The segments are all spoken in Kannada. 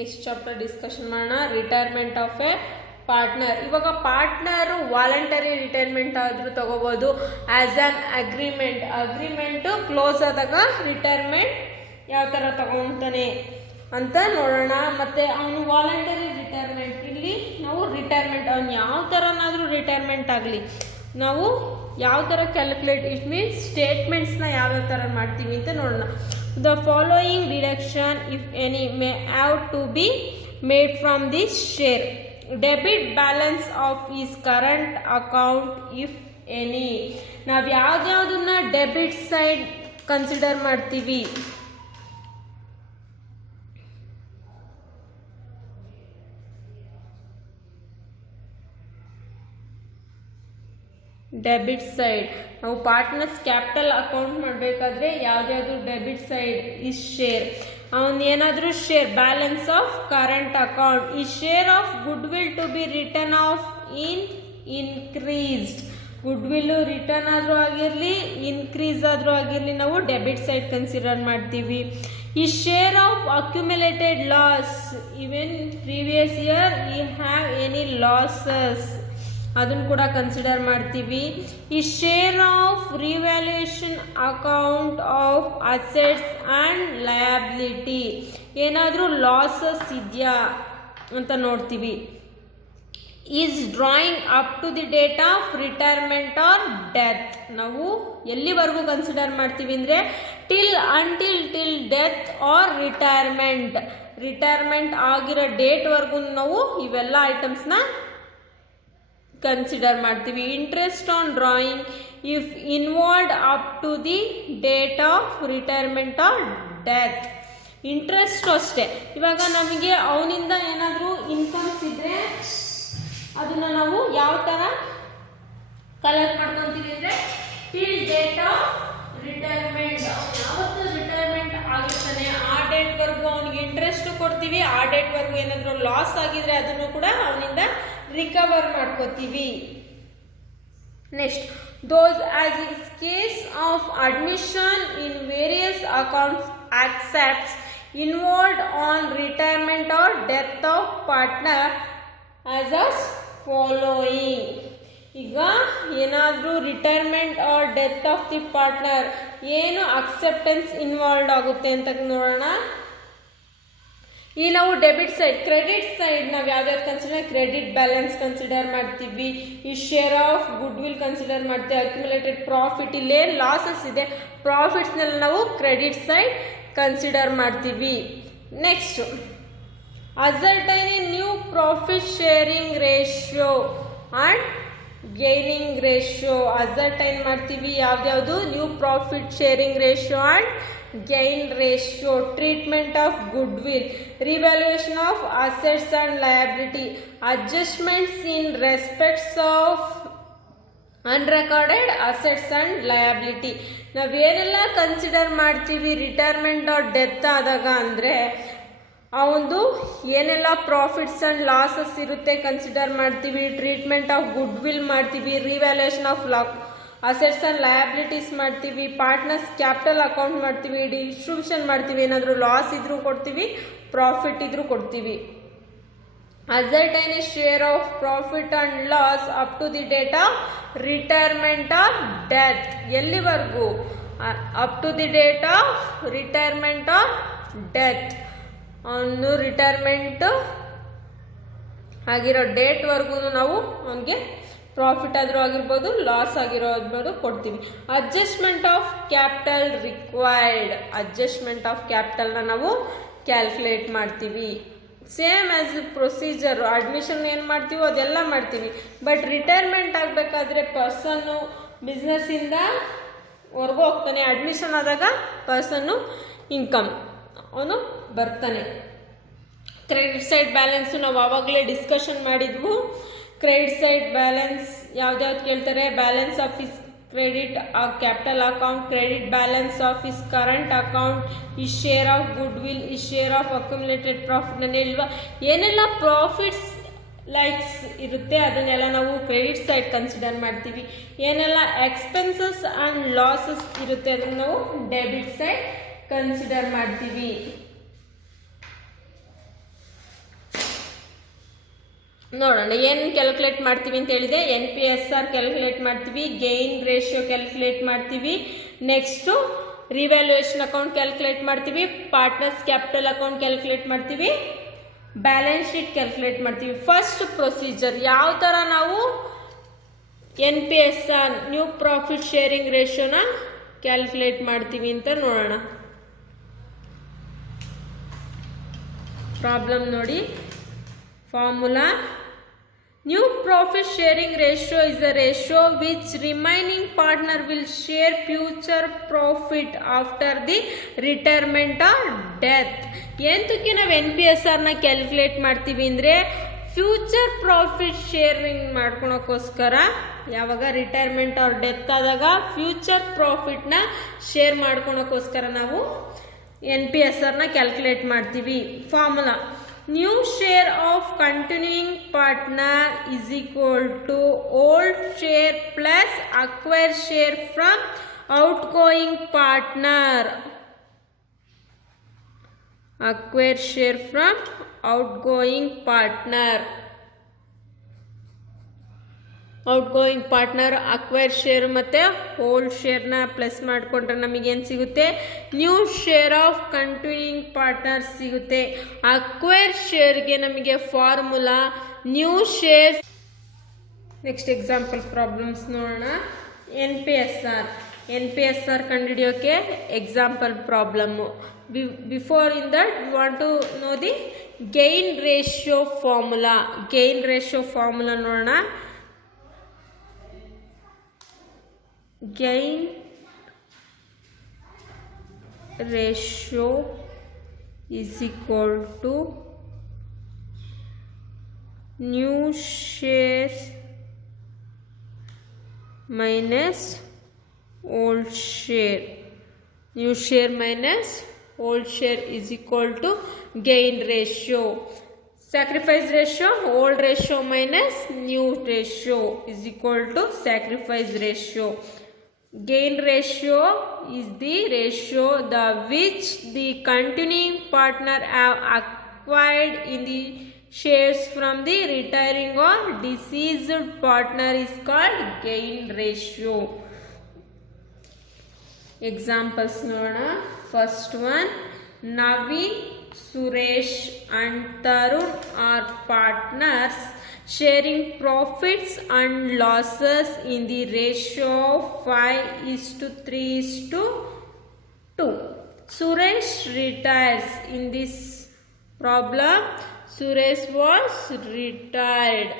ನೆಕ್ಸ್ಟ್ ಚಾಪ್ಟರ್ ಡಿಸ್ಕಷನ್ ಮಾಡೋಣ. Retirement of A partner. ಇವಾಗ ಪಾರ್ಟ್ನರು ವಾಲಂಟರಿ ರಿಟೈರ್ಮೆಂಟ್ ಆದರೂ ತಗೋಬೋದು, ಆ್ಯಸ್ ಆನ್ ಅಗ್ರಿಮೆಂಟು ಕ್ಲೋಸ್ ಆದಾಗ ರಿಟೈರ್ಮೆಂಟ್ ಯಾವ ಥರ ತಗೊತಾನೆ ಅಂತ ನೋಡೋಣ. ಮತ್ತು ಅವನು ವಾಲಂಟರಿ ರಿಟೈರ್ಮೆಂಟ್, ಇಲ್ಲಿ ನಾವು ರಿಟೈರ್ಮೆಂಟ್ ಅವ್ನು ಯಾವ ಥರನಾದರೂ ರಿಟೈರ್ಮೆಂಟ್ ಆಗಲಿ ನಾವು ಯಾವ ಥರ ಕ್ಯಾಲ್ಕುಲೇಟ್, ಇಟ್ ಮೀನ್ಸ್ ಸ್ಟೇಟ್ಮೆಂಟ್ಸ್ನ ಯಾವ್ಯಾವ ಥರ ಮಾಡ್ತೀವಿ ಅಂತ ನೋಡೋಣ. The following deduction, if any, may have to be made from this share. Debit balance of his current account, if any. ನಾವು ಯಾವ್ದಾವುದನ್ನ ಡೆಬಿಟ್ ಸೈಡ್ ಕನ್ಸಿಡರ್ ಮಾಡ್ತೀವಿ, ಡೆಬಿಟ್ ಸೈಡ್ ನಾವು ಪಾರ್ಟ್ನರ್ಸ್ ಕ್ಯಾಪಿಟಲ್ ಅಕೌಂಟ್ ಮಾಡಬೇಕಾದ್ರೆ ಯಾವ್ದಾದ್ರು ಡೆಬಿಟ್ ಸೈಡ್ ಇಸ್ ಶೇರ್. ಅವನು ಏನಾದರೂ share balance of current account, ಈ share of goodwill to be return of increased. Goodwill return ಆದರೂ ಆಗಿರಲಿ ಇನ್ಕ್ರೀಸ್ ಆದರೂ ಆಗಿರಲಿ ನಾವು ಡೆಬಿಟ್ ಸೈಡ್ ಕನ್ಸಿಡರ್ ಮಾಡ್ತೀವಿ. ಈ share of accumulated loss, even previous year ಈ ಹ್ಯಾವ್ ಎನಿ ಲಾಸಸ್, ಅದನ್ನು ಕೂಡ ಕನ್ಸಿಡರ್ ಮಾಡ್ತೀವಿ. ಈ share of revaluation account of assets and liability, ಏನಾದರೂ ಲಾಸಸ್ ಇದೆಯಾ ಅಂತ ನೋಡ್ತೀವಿ. Is drawing up to the date of retirement or death, ನಾವು ಎಲ್ಲಿವರೆಗೂ ಕನ್ಸಿಡರ್ ಮಾಡ್ತೀವಿ ಅಂದರೆ ಟಿಲ್ ಡೆತ್ ಆರ್ ರಿಟೈರ್ಮೆಂಟ್ ಆಗಿರೋ ಡೇಟ್ವರೆಗೂ ನಾವು ಇವೆಲ್ಲ ಐಟಮ್ಸ್ನ ಕನ್ಸಿಡರ್ ಮಾಡ್ತೀವಿ. Interest on drawing if involved up to the date of retirement or death. Interest ಅಷ್ಟೇ, ಇವಾಗ ನಮಗೆ ಅವನಿಂದ ಏನಾದರೂ ಇನ್ಕಮ್ಸ್ ಇದ್ದರೆ ಅದನ್ನು ನಾವು ಯಾವ ಥರ ಕಲೆಕ್ಟ್ ಮಾಡ್ಕೊತೀವಿ ಅಂದರೆ ಟಿಲ್ ಡೇಟ್ ಆಫ್ ರಿಟೈರ್ಮೆಂಟ್, ಯಾವತ್ತು ರಿಟೈರ್ಮೆಂಟ್ ಆಗಿರ್ತಾನೆ ಆ ಡೇಟ್ವರೆಗೂ ಅವನಿಗೆ ಇಂಟ್ರೆಸ್ಟ್ ಕೊಡ್ತೀವಿ. ಆ ಡೇಟ್ವರೆಗೂ ಏನಾದರೂ ಲಾಸ್ ಆಗಿದ್ರೆ ಅದನ್ನು ಕೂಡ ಅವನಿಂದ ರಿಕವರ್ ಮಾಡ್ಕೋತೀವಿ. Next, those as is case of admission in various accounts accepts involved on retirement or death of partner as us following. ಈಗ ಏನಾದರೂ retirement or death of the partner ಏನು ಅಕ್ಸೆಪ್ಟೆನ್ಸ್ ಇನ್ವಾಲ್ವ್ಡ್ ಆಗುತ್ತೆ ಅಂತ ನೋಡೋಣ. ಈ ನಾವು ಡೆಬಿಟ್ ಸೈಡ್, ಕ್ರೆಡಿಟ್ ಸೈಡ್ ನಾವು ಯಾವ್ಯಾವ ಕನ್ಸಿಡರ್, ಕ್ರೆಡಿಟ್ ಬ್ಯಾಲೆನ್ಸ್ ಕನ್ಸಿಡರ್ ಮಾಡ್ತೀವಿ. ಈ share of goodwill consider ಮಾಡ್ತೀವಿ. ಅಕ್ಯುಮುಲೇಟೆಡ್ ಪ್ರಾಫಿಟ್, ಇಲ್ಲೇ ಲಾಸಸ್ ಇದೆ, ಪ್ರಾಫಿಟ್ಸ್ನಲ್ಲಿ ನಾವು ಕ್ರೆಡಿಟ್ ಸೈಡ್ ಕನ್ಸಿಡರ್ ಮಾಡ್ತೀವಿ. Next, ascertain a new profit sharing ratio and gaining ratio. Ascertain ಮಾಡ್ತೀವಿ ಯಾವ್ದ್ಯಾವುದು, new profit sharing ratio and gain ratio, treatment of goodwill, revaluation of assets and liability, adjustments in respects of unrecorded assets and liability. ನಾವೇನೆಲ್ಲ ಕನ್ಸಿಡರ್ ಮಾಡ್ತೀವಿ ರಿಟೈರ್ಮೆಂಟ್ ಆರ್ ಡೆತ್ ಆದಾಗ ಅಂದರೆ ಅವನು ಏನೆಲ್ಲ ಪ್ರಾಫಿಟ್ಸ್ ಆ್ಯಂಡ್ ಲಾಸಸ್ ಇರುತ್ತೆ ಕನ್ಸಿಡರ್ ಮಾಡ್ತೀವಿ. ಟ್ರೀಟ್ಮೆಂಟ್ ಆಫ್ ಗುಡ್ ವಿಲ್ ಮಾಡ್ತೀವಿ, revaluation of assets and liabilities ಮಾಡ್ತೀವಿ, ಪಾರ್ಟ್ನರ್ಸ್ ಕ್ಯಾಪಿಟಲ್ ಅಕೌಂಟ್ ಮಾಡ್ತೀವಿ, ಡಿಸ್ಟ್ರಿಬ್ಯೂಷನ್ ಮಾಡ್ತೀವಿ, ಏನಾದರೂ ಲಾಸ್ ಇದ್ರೂ ಕೊಡ್ತೀವಿ, ಪ್ರಾಫಿಟ್ ಇದ್ರೂ ಕೊಡ್ತೀವಿ. Ascertain a share of profit and loss up to the date of retirement or death, ಎಲ್ಲಿವರೆಗೂ up to the date of retirement or death. ಅವನು ರಿಟೈರ್ಮೆಂಟ್ ಆಗಿರೋ ಡೇಟ್ವರೆಗೂ ನಾವು ಅವನಿಗೆ ಪ್ರಾಫಿಟ್ ಆದರೂ ಆಗಿರ್ಬೋದು ಲಾಸ್ ಆಗಿರೋದು ಕೊಡ್ತೀವಿ. Adjustment of capital required, adjustment of ಕ್ಯಾಪಿಟಲ್ನ ನಾವು ಕ್ಯಾಲ್ಕುಲೇಟ್ ಮಾಡ್ತೀವಿ. ಸೇಮ್ ಆ್ಯಸ್ ಪ್ರೊಸೀಜರು, ಅಡ್ಮಿಷನ್ ಏನು ಮಾಡ್ತೀವೋ ಅದೆಲ್ಲ ಮಾಡ್ತೀವಿ. ಬಟ್ ರಿಟೈರ್ಮೆಂಟ್ ಆಗಬೇಕಾದ್ರೆ ಪರ್ಸನ್ನು ಬಿಸ್ನೆಸ್ಸಿಂದ ಹೊರಗೆ ಹೋಗ್ತಾನೆ, ಅಡ್ಮಿಷನ್ ಆದಾಗ ಪರ್ಸನ್ನು ಇನ್ಕಮ್ ಅವನು ಬರ್ತಾನೆ. ಕ್ರೆಡಿಟ್ ಸೈಡ್ ಬ್ಯಾಲೆನ್ಸು ನಾವು ಆವಾಗಲೇ ಡಿಸ್ಕಷನ್ ಮಾಡಿದ್ವು. ಕ್ರೆಡಿಟ್ ಸೈಡ್ ಬ್ಯಾಲೆನ್ಸ್ ಯಾವ್ದ್ಯಾವ್ದು ಕೇಳ್ತಾರೆ, balance of is credit capital account, credit balance of is current account, ಈ ಶೇರ್ ಆಫ್ ಗುಡ್ ವಿಲ್, ಈ ಶೇರ್ ಆಫ್ ಅಕ್ಯುಮುಲೇಟೆಡ್ ಪ್ರಾಫಿಟ್. ನಾನು ಹೇಳುವ ಏನೆಲ್ಲ ಪ್ರಾಫಿಟ್ಸ್ ಲೈಕ್ಸ್ ಇರುತ್ತೆ ಅದನ್ನೆಲ್ಲ ನಾವು ಕ್ರೆಡಿಟ್ ಸೈಡ್ ಕನ್ಸಿಡರ್ ಮಾಡ್ತೀವಿ. ಏನೆಲ್ಲ ಎಕ್ಸ್ಪೆನ್ಸಸ್ ಆ್ಯಂಡ್ ಲಾಸಸ್ ಇರುತ್ತೆ ಅದನ್ನು ನಾವು ಡೆಬಿಟ್ ಸೈಡ್ ಕನ್ಸಿಡರ್ ಮಾಡ್ತೀವಿ. ನೋಡೋಣ ಏನು ಕ್ಯಾಲ್ಕುಲೇಟ್ ಮಾಡ್ತೀವಿ ಅಂತ ಹೇಳಿದೆ. NPSR ಕ್ಯಾಲ್ಕುಲೇಟ್ ಮಾಡ್ತೀವಿ, ಗೈನ್ ರೇಷಿಯೋ ಕ್ಯಾಲ್ಕುಲೇಟ್ ಮಾಡ್ತೀವಿ, ನೆಕ್ಸ್ಟು ರಿವ್ಯಾಲ್ಯೂಯೇಷನ್ ಅಕೌಂಟ್ ಕ್ಯಾಲ್ಕುಲೇಟ್ ಮಾಡ್ತೀವಿ, ಪಾರ್ಟ್ನರ್ಸ್ ಕ್ಯಾಪಿಟಲ್ ಅಕೌಂಟ್ ಕ್ಯಾಲ್ಕುಲೇಟ್ ಮಾಡ್ತೀವಿ, ಬ್ಯಾಲೆನ್ಸ್ ಶೀಟ್ ಕ್ಯಾಲ್ಕುಲೇಟ್ ಮಾಡ್ತೀವಿ. ಫಸ್ಟ್ ಪ್ರೊಸೀಜರ್ ಯಾವ ಥರ ನಾವು NPSR ನ್ಯೂ ಪ್ರಾಫಿಟ್ ಶೇರಿಂಗ್ ರೇಷಿಯೋನ ಕ್ಯಾಲ್ಕುಲೇಟ್ ಮಾಡ್ತೀವಿ ಅಂತ ನೋಡೋಣ. ಪ್ರಾಬ್ಲಮ್ ನೋಡಿ. Formula new profit sharing ratio is a ratio which remaining partner will share future profit after the retirement or death. ಎಂತಕ್ಕೆ ನಾವು NPSRನ ಕ್ಯಾಲ್ಕುಲೇಟ್ ಮಾಡ್ತೀವಿ ಅಂದರೆ ಫ್ಯೂಚರ್ ಪ್ರಾಫಿಟ್ ಶೇರಿಂಗ್ ಮಾಡ್ಕೊಳಕ್ಕೋಸ್ಕರ. ಯಾವಾಗ ರಿಟೈರ್ಮೆಂಟ್ ಆರ್ ಡೆತ್ ಆದಾಗ ಫ್ಯೂಚರ್ ಪ್ರಾಫಿಟ್ನ ಶೇರ್ ಮಾಡ್ಕೊಳಕ್ಕೋಸ್ಕರ ನಾವು NPSRನ ಕ್ಯಾಲ್ಕುಲೇಟ್ ಮಾಡ್ತೀವಿ. Formula new share of continuing partner is equal to old share plus acquire share from outgoing partner. Acquire share from outgoing partner. Outgoing partner acquire share ಮತ್ತು ಓಲ್ಡ್ ಶೇರ್ನ ಪ್ಲಸ್ ಮಾಡಿಕೊಂಡ್ರೆ ನಮಗೇನು ಸಿಗುತ್ತೆ? New share of continuing partner ಸಿಗುತ್ತೆ. ಅಕ್ವೈರ್ ಶೇರ್ಗೆ ನಮಗೆ formula new share. Next example problems ನೋಡೋಣ. NPSR ಕಂಡುಹಿಡಿಯೋಕೆ example problem. Before in that you want to know the gain ratio formula. Gain ratio formula ನೋಡೋಣ. Gain ratio is equal to new shares minus old share. New share minus old share is equal to gain ratio. Sacrifice ratio, old ratio minus new ratio is equal to sacrifice ratio. Gain ratio is the ratio which the continuing partner have acquired in the shares from the retiring or deceased partner is called gain ratio. Examples ನೋಡೋಣ. First one, Naveen, Suresh and Tarun are partners sharing profits and losses in the ratio of 5:3:2. Suresh retires. In this problem, Suresh was retired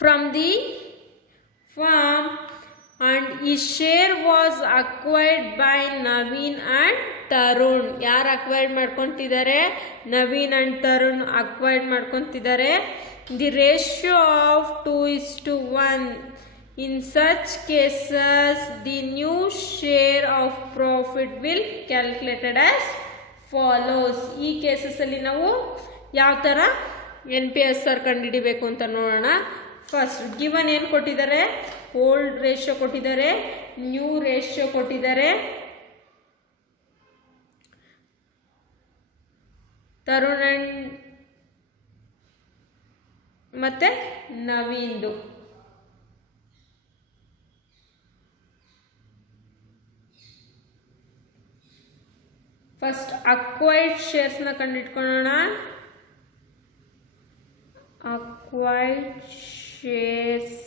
from the firm and his share was acquired by Naveen and Tarun. ಯಾರು ಅಕ್ವೈರ್ಡ್ ಮಾಡ್ಕೊತಿದ್ದಾರೆ? ನವೀನ್ ಅಂಡ್ ತರುಣ್ ಅಕ್ವೈರ್ಡ್ ಮಾಡ್ಕೊತಿದ್ದಾರೆ. The ratio of 2:1. In such cases the new share of profit will calculated as follows. ಈ ಕೇಸಸ್ಸಲ್ಲಿ ನಾವು ಯಾವ ಥರ NPSR ಕಂಡುಹಿಡಿಬೇಕು ಅಂತ ನೋಡೋಣ. ಫಸ್ಟ್ ಗಿವನ್ ಏನು ಕೊಟ್ಟಿದ್ದಾರೆ? ಓಲ್ಡ್ ರೇಷಿಯೋ ಕೊಟ್ಟಿದ್ದಾರೆ, ನ್ಯೂ ರೇಷಿಯೋ ಕೊಟ್ಟಿದ್ದಾರೆ, ತರುಣ್ ಅಂಡ್ ಮತ್ತೆ ನವೀನ್ದು. ಫಸ್ಟ್ ಅಕ್ವೈರ್ಡ್ ಶೇರ್ಸ್ನ ಕಂಡಿಟ್ಕೊಳ್ಳೋಣ. Acquired shares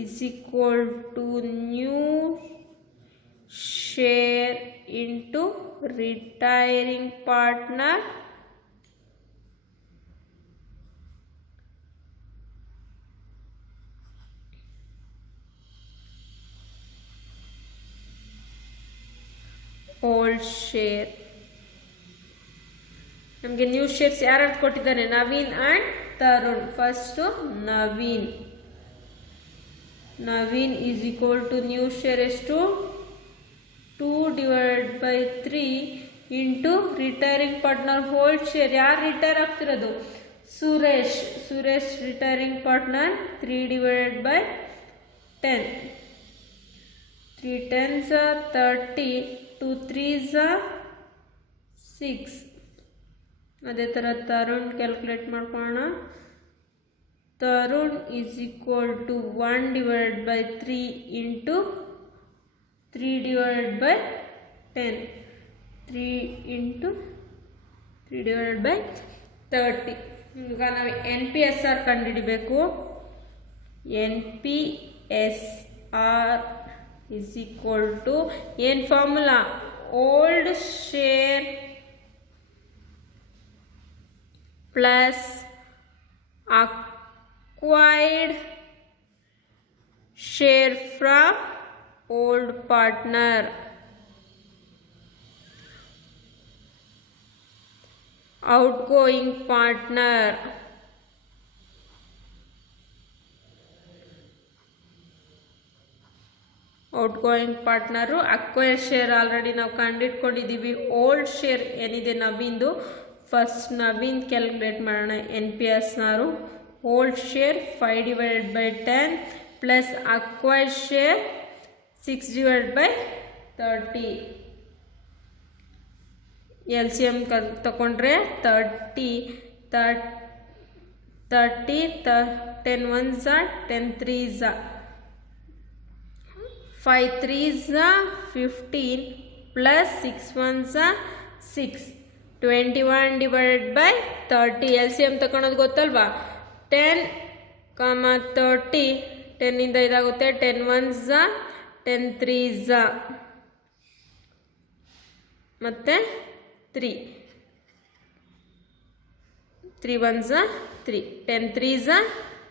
is equal to new share into retiring partner old share. ನಮಗೆ ನ್ಯೂ ಶೇರ್ಸ್ ಯಾರು ಕೊಟ್ಟಿದ್ದಾರೆ? Naveen and Tarun. First Naveen is equal to new share ಎಷ್ಟು? 2/3 into retiring partner old share. ಯಾರು ರಿಟೈರ್ ಆಗ್ತಿರೋದು? Suresh retiring partner 3/10. 3 10s are 30, 2 3s are 6. ಅದೇ ಥರ ತರುಣ್ ಕ್ಯಾಲ್ಕುಲೇಟ್ ಮಾಡ್ಕೊಳ್ಳೋಣ. Tarun is equal to 1/3 into 3/10. 3 into 3/30. ಈಗ ನಾವು NPSR ಕಂಡುಹಿಡಿಬೇಕು. NPSR is equal to ಏನು formula, old share plus acquired share from old partner. outgoing partner, outgoing partner, acquire share already ನಾವು ಕಂಡಿಟ್ಕೊಂಡಿದ್ದೀವಿ. ಓಲ್ಡ್ ಶೇರ್ ಏನಿದೆ ನವೀನ್ದು, ಫಸ್ಟ್ ನವೀನ್ ಕ್ಯಾಲ್ಕುಲೇಟ್ ಮಾಡೋಣ. NPSR old share 5/10 plus acquire share 6/30. LCM ತಗೊಂಡ್ರೆ 30 10 1s 10 3s 5 3s 15 plus 6 1s 6 21/30. LCM ತಗೊಳೋದು ಗೊತ್ತಲ್ವಾ, 10, 30. 10 ಇಂದ ಇದಾಗುತ್ತೆ 10 1s 10 3s ಮತ್ತೆ 3 1s 3 10 3s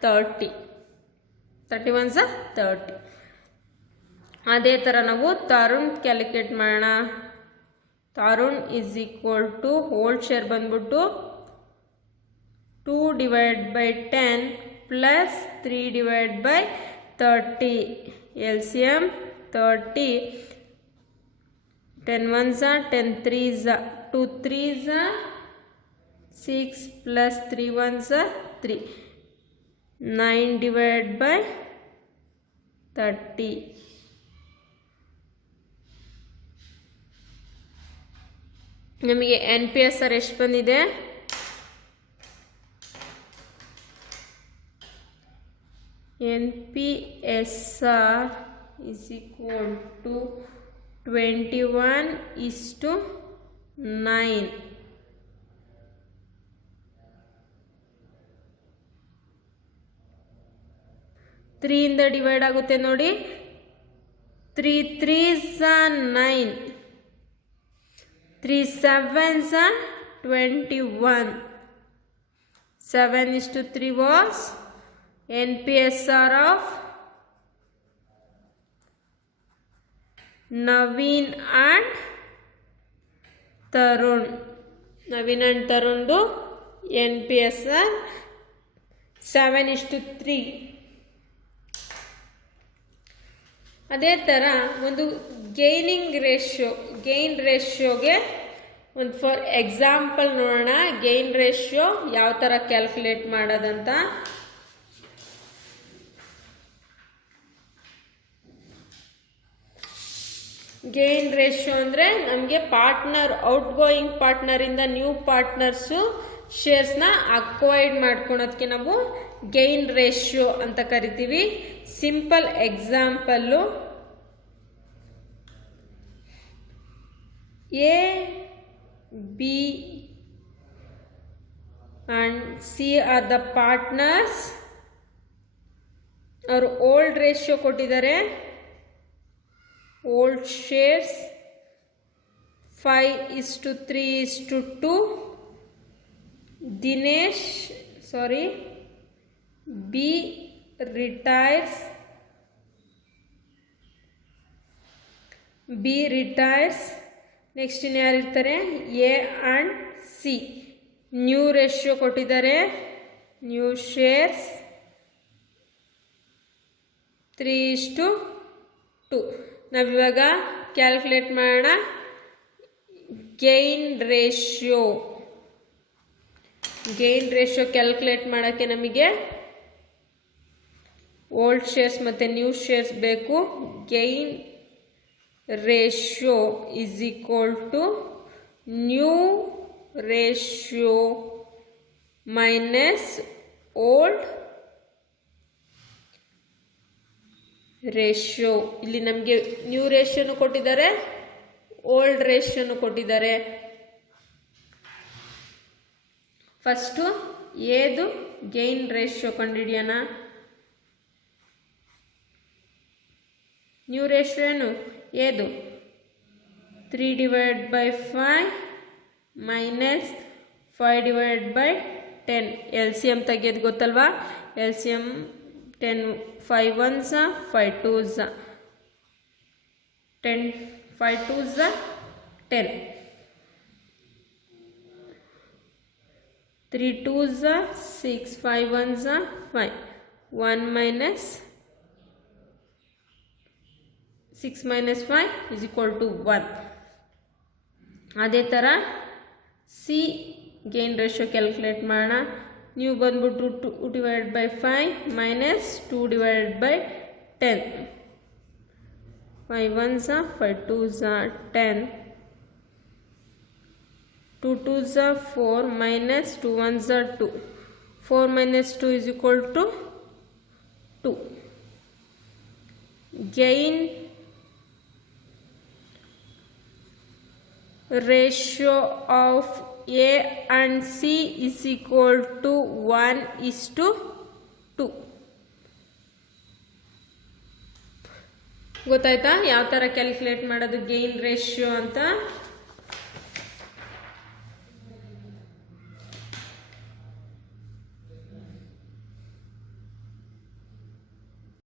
30 31s 30. ಅದೇ ಥರ ನಾವು ತರುಣ್ ಕ್ಯಾಲ್ಕುಲೇಟ್ ಮಾಡೋಣ. Tarun is equal to old share ಬಂದ್ಬಿಟ್ಟು 2/10 plus 3/30. LCM 30. 10 1s 10 3s 2 3s 6 plus 3 1s 3 9/30. ನಮಗೆ NPSR ಎಷ್ಟು ಬಂದಿದೆ? NPSR is equal to 21:9. Three ಇಂದ ಡಿವೈಡ್ ಆಗುತ್ತೆ ನೋಡಿ. 3 3s 9, 3 7s 21. 7:3 was NPSR of Naveen and Tarun. Naveen and Tarundu NPSR 7:3. ಅದೇ ಥರ ಒಂದು ಗೈನ್ ರೇಷಿಯೋಗೆ ಒಂದು ಫಾರ್ ಎಕ್ಸಾಂಪಲ್ ನೋಡೋಣ. ಗೈನ್ ರೇಷಿಯೋ ಯಾವ ಥರ ಕ್ಯಾಲ್ಕುಲೇಟ್ ಮಾಡೋದಂತ. ಗೈನ್ ರೇಷಿಯೋ ಅಂದರೆ ನಮಗೆ ಪಾರ್ಟ್ನರ್, ಔಟ್ಗೋಯಿಂಗ್ ಪಾರ್ಟ್ನರಿಂದ ನ್ಯೂ ಪಾರ್ಟ್ನರ್ಸು ಶೇರ್ಸ್ನ ಅಕ್ವೈರ್ಡ್ ಮಾಡ್ಕೊಳೋದಕ್ಕೆ ನಾವು ಗೈನ್ ರೇಷಿಯೋ ಅಂತ ಕರಿತೀವಿ. Simple example, A, B and C are the partners. ಅವರು ಓಲ್ಡ್ ರೇಷಿಯೋ ಕೊಟ್ಟಿದ್ದಾರೆ. Old shares 5:3:2. B retires. Next ಇನ್ನು ಯಾರಿರ್ತಾರೆ? A and C. New ratio ಕೊಟ್ಟಿದ್ದಾರೆ. New shares 3:2. ನಾವಿವಾಗ ಕ್ಯಾಲ್ಕುಲೇಟ್ ಮಾಡೋಣ gain ratio. Gain ratio calculate ಮಾಡೋಕ್ಕೆ ನಮಗೆ ಓಲ್ಡ್ ಶೇರ್ಸ್ ಮತ್ತು ನ್ಯೂ ಶೇರ್ಸ್ ಬೇಕು. Gain ratio is equal to new ratio minus old ratio. ಇಲ್ಲಿ ನಮಗೆ ನ್ಯೂ ರೇಷಿಯೋನು ಕೊಟ್ಟಿದ್ದಾರೆ, ಓಲ್ಡ್ ರೇಷಿಯೋನು ಕೊಟ್ಟಿದ್ದಾರೆ. ಫಸ್ಟು ಏದು ಗೈನ್ ರೇಷಿಯೋ ಕಂಡುಹಿಡಿಯೋಣ. ನ್ಯೂ ರೇಷಿಯೋ ಏನು ಏದು 3/5 ಮೈನಸ್ 5/10. ಎಲ್ ಸಿ ಎಮ್ ತೆಗಿಯೋದು ಗೊತ್ತಲ್ವಾ? L C M 10 5 1s 5 2s 10 5 2s 10 3 2s 6 5 1s 5 1 minus 6 minus 5 is equal to 1. ಅದೇ ಥರ ಸಿ ಗೇನ್ ರೇಷಿಯೋ ಕ್ಯಾಲ್ಕುಲೇಟ್ ಮಾಡೋಣ. ನೀವು ಬಂದ್ಬಿಟ್ಟು 2/5 minus 2/10. 5 1s 5 2s 10 2 2s 4 minus 2 1s 2. 4 minus 2 is equal to 2. Gain ratio of A and C is equal to 1:2. ಗೊತ್ತಾಯ್ತಾ ಯಾವ ಥರ ಕ್ಯಾಲ್ಕುಲೇಟ್ ಮಾಡೋದು ಗೇನ್ ರೇಷಿಯೋ ಅಂತ?